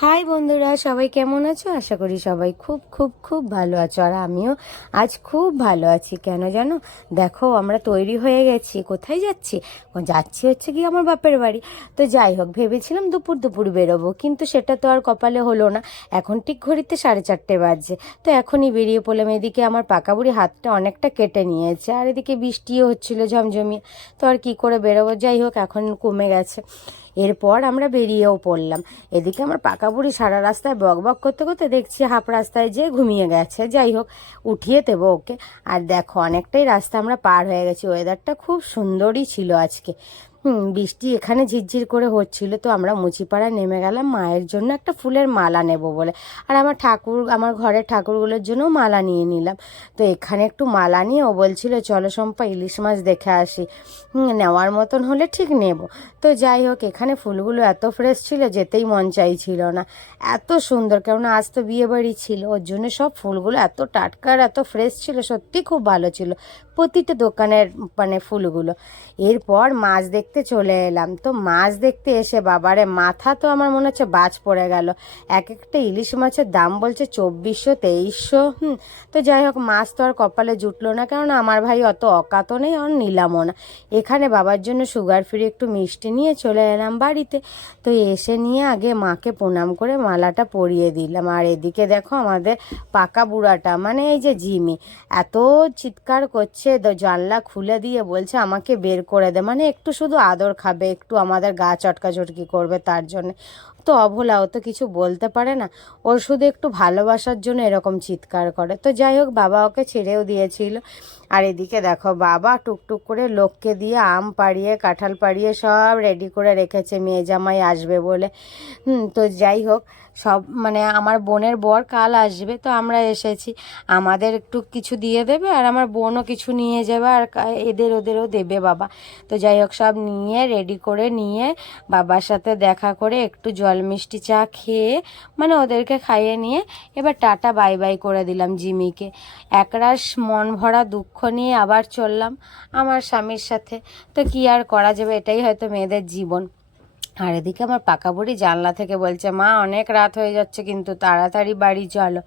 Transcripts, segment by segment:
High বন্ধুরা, সবাই কেমন আছো? আশা করি সবাই খুব খুব খুব ভালো আছো। আর আমিও আজ খুব ভালো আছি। কেন জানো? দেখো, আমরা তৈরি হয়ে গেছি। কোথায় যাচ্ছি? যাচ্ছি হচ্ছে কি আমার বাপের বাড়ি। তো যাই হোক, ভেবেছিলাম দুপুর দুপুর বেরোবো, কিন্তু সেটা তো আর কপালে হলো না। এখন ঠিক ঘড়িতে 4:30 বাজছে। তো এখনই বেরিয়ে পড়লাম। এদিকে আমার পাকা বুড়ি হাতটা অনেকটা কেটে নিয়েছে, আর এদিকে বৃষ্টিও হচ্ছিল ঝমঝমিয়ে। তো আর কি করে বেরোবো? যাই হোক, এখন কমে গেছে। এরপর আমরা বেরিয়েও পড়লাম। এদিকে আমার পাকা বুড়ি সারা রাস্তায় বক বক করতে করতে দেখছি হাফ রাস্তায় যেয়ে ঘুমিয়ে গেছে। যাই হোক, উঠিয়ে দেবো ওকে। আর দেখো, অনেকটাই রাস্তা আমরা পার হয়ে গেছি। ওয়েদারটা খুব সুন্দরই ছিল আজকে। বৃষ্টি এখানে ঝিরঝির করে হচ্ছিল। তো আমরা মুচিপাড়ায় নেমে গেলাম মায়ের জন্য একটা ফুলের মালা নেব বলে। আর আমার ঘরের ঠাকুরগুলোর জন্যও মালা নিয়ে নিলাম। তো এখানে একটু মালা নিয়ে ও বলছিল, চলো শম্পা, ইলিশ মাছ দেখে আসি। নেওয়ার মতন হলে ঠিক নেব। তো যাই হোক, এখানে ফুলগুলো এত ফ্রেশ ছিল, যেতেই মন চাইছিল না। এত সুন্দর, কেননা আজ তো বিয়ে বাড়ি ছিল, ওর জন্য সব ফুলগুলো এত টাটকা আর এত ফ্রেশ ছিল, সত্যি খুব ভালো ছিল প্রতিটা দোকানের ফুলগুলো। এরপর মাছ দেখতে চলে এলাম। তো মাছ দেখতে এসে বাবারে, মাথা তো আমার মনে হচ্ছে বাজ পড়ে গেল। এক একটা ইলিশ মাছের দাম বলছে 2400 2300। তো যাই হোক, মাছ তো আর কপালে জুটলো না, কেননা আমার ভাই অত অকাতও নেই, আর নিলামও না। এখানে বাবার জন্য সুগার ফ্রি একটু মিষ্টি নিয়ে চলে এলাম বাড়িতে। তো এসে নিয়ে আগে মাকে প্রণাম করে মালাটা পরিয়ে দিলাম। আর এদিকে দেখো, আমাদের পাকা বুড়াটা মানে এই যে জিমি, এত চিৎকার করছে, জানলা খুলে দিয়ে বলছে আমাকে বের করে দে, মানে একটু শুধু আদর খাবে, একটু আমাদের গা চটকাচটকি করবে, তার জন্য। তো অভোলা, ও তো কিছু বলতে পারে না, ওর শুধু একটু ভালোবাসার জন্য এরকম চিৎকার করে। তো যাই হোক, বাবা ওকে ছেড়েও দিয়েছিল। আর এদিকে দেখো, বাবা টুকটুক করে লোককে দিয়ে আম পাড়িয়ে কাঁঠাল পাড়িয়ে সব রেডি করে রেখেছে, মেয়ে জামাই আসবে বলে। তো যাই হোক, সব আমার বোনের বর কাল আসবে, তো আমরা এসেছি। আমাদের একটু কিছু দিয়ে দেবে, আর আমার বোনও কিছু নিয়ে যাবে, আর ওদেরও দেবে বাবা। তো যাই হোক, সব নিয়ে রেডি করে নিয়ে বাবার সাথে দেখা করে একটু জল মিষ্টি চা খেয়ে ওদেরকে খাইয়ে নিয়ে এবার টাটা বাই বাই করে দিলাম জিমিকে। একরাশ মন ভরা দুঃখ নিয়ে আবার চললাম আমার স্বামীর সাথে। তো কি আর করা যাবে, এটাই হয়তো মেয়েদের জীবন। আর এদিকে আমার পাকা বুড়ি জানলা থেকে বলছে, মা অনেক রাত হয়ে যাচ্ছে, কিন্তু তাড়াতাড়ি বাড়ি চলো।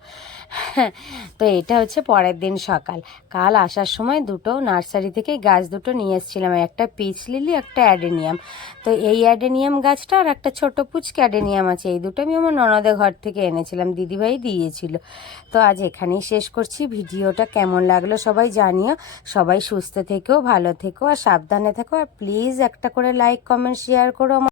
তো এটা হচ্ছে পরের দিন সকাল। কাল আসার সময় দুটো নার্সারি থেকে গাছ দুটো নিয়ে এসেছিলাম, একটা পিচ লিলি, একটা অ্যাডেনিয়াম। তো এই অ্যাডেনিয়াম গাছটা আর একটা ছোট পুচকে অ্যাডেনিয়াম আছে, এই দুটো আমি আমার ননদের ঘর থেকে এনেছিলাম, দিদিভাই দিয়েছিল। তো আজ এখানেই শেষ করছি। ভিডিওটা কেমন লাগলো সবাই জানিও। সবাই সুস্থ থেকো, ভালো থেকো, আর সাবধানে থেকো। আর প্লিজ একটা করে লাইক কমেন্ট শেয়ার করো।